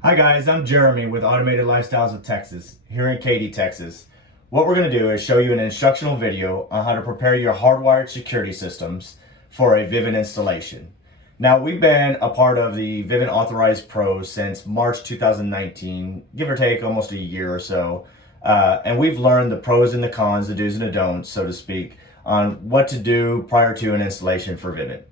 Hi guys, I'm Jeremy with Automated Lifestyles of Texas, here in Katy, Texas. What we're going to do is show you an instructional video on how to prepare your hardwired security systems for a Vivint installation. Now, we've been a part of the Vivint Authorized Pros since March 2019, give or take almost a year or so. And we've learned the pros and the cons, the do's and the don'ts, so to speak, on what to do prior to an installation for Vivint.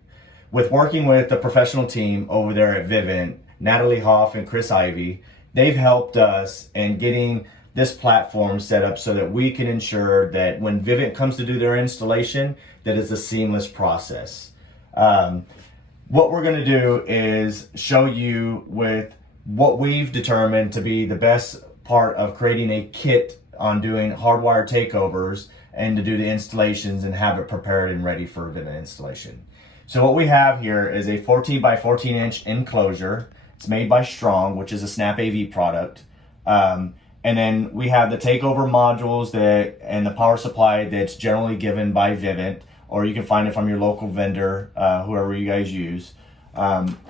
With working with the professional team over there at Vivint, Natalie Hoff and Chris Ivy, they've helped us in getting this platform set up so that we can ensure that when Vivint comes to do their installation, that it's a seamless process. What we're going to do is show you with what we've determined to be the best part of creating a kit on doing hardwire takeovers and to do the installations and have it prepared and ready for Vivint installation. So what we have here is a 14 by 14 inch enclosure. It's made by Strong, which is a Snap AV product. And then we have the takeover modules and the power supply that's generally given by Vivint, or you can find it from your local vendor, whoever you guys use.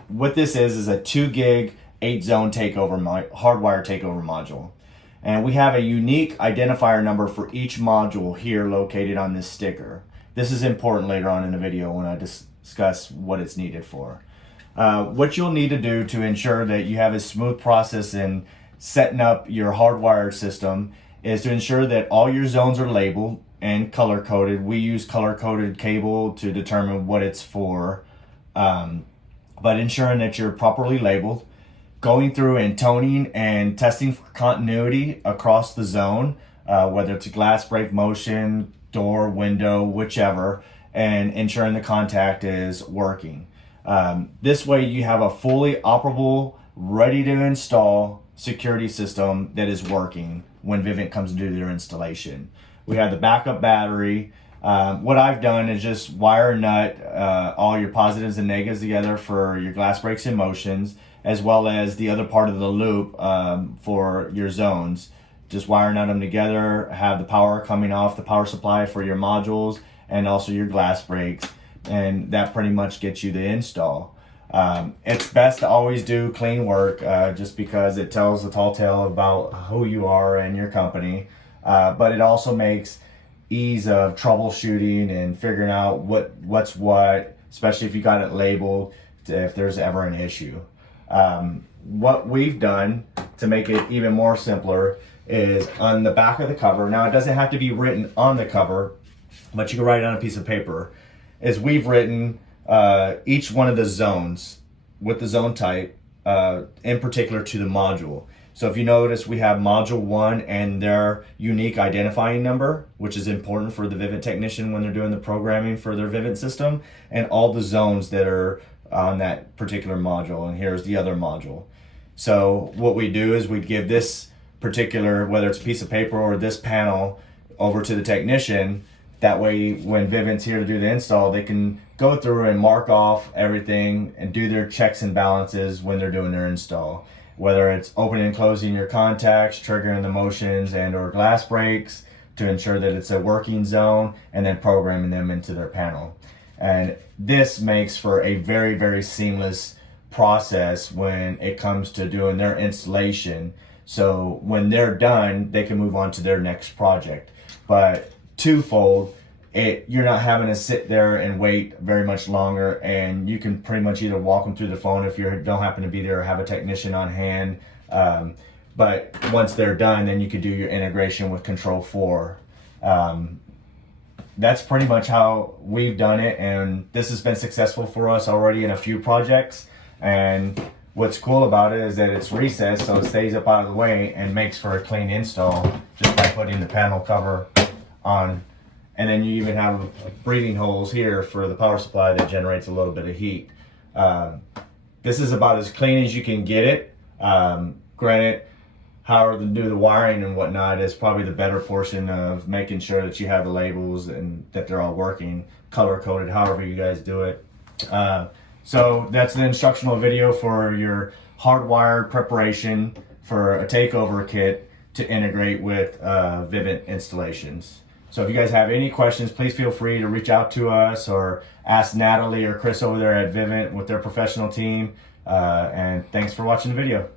What this is a 2 gig, 8 zone hardwire takeover module. And we have a unique identifier number for each module here located on this sticker. This is important later on in the video when I discuss what it's needed for. What you'll need to do to ensure that you have a smooth process in setting up your hardwired system is to ensure that all your zones are labeled and color coded. We use color coded cable to determine what it's for, but ensuring that you're properly labeled, going through and toning and testing for continuity across the zone, whether it's a glass break motion, door, window, whichever, and ensuring the contact is working. This way you have a fully operable, ready to install security system that is working when Vivint comes to do their installation. We have the backup battery. What I've done is just wire nut all your positives and negatives together for your glass breaks and motions, as well as the other part of the loop for your zones. Just wire nut them together, have the power coming off the power supply for your modules and also your glass breaks. And that pretty much gets you the install. It's best to always do clean work just because it tells the tall tale about who you are and your company, but it also makes ease of troubleshooting and figuring out what's what, especially if you got it labeled if there's ever an issue. What we've done to make it even more simpler is on the back of the cover. Now, it doesn't have to be written on the cover, but you can write it on a piece of paper. Is we've written each one of the zones with the zone type in particular to the module. So if you notice, we have module 1 and their unique identifying number, which is important for the Vivint technician when they're doing the programming for their Vivint system, and all the zones that are on that particular module. And here's the other module. So what we do is we give this particular, whether it's a piece of paper or this panel, over to the technician. That way, when Vivint's here to do the install, they can go through and mark off everything and do their checks and balances when they're doing their install. Whether it's opening and closing your contacts, triggering the motions and or glass breaks to ensure that it's a working zone, and then programming them into their panel. And this makes for a very, very seamless process when it comes to doing their installation. So when they're done, they can move on to their next project. But twofold, you're not having to sit there and wait very much longer, and you can pretty much either walk them through the phone if you don't happen to be there or have a technician on hand. But once they're done, then you could do your integration with Control 4. That's pretty much how we've done it, and this has been successful for us already in a few projects. And what's cool about it is that it's recessed, so it stays up out of the way and makes for a clean install just by putting the panel cover on. And then you even have breathing holes here for the power supply that generates a little bit of heat. This is about as clean as you can get it. Granted, how to do the wiring and whatnot is probably the better portion of making sure that you have the labels and that they're all working, color coded, however you guys do it. So that's the instructional video for your hardwired preparation for a takeover kit to integrate with Vivint installations. So if you guys have any questions, please feel free to reach out to us or ask Natalie or Chris over there at Vivint with their professional team. And thanks for watching the video.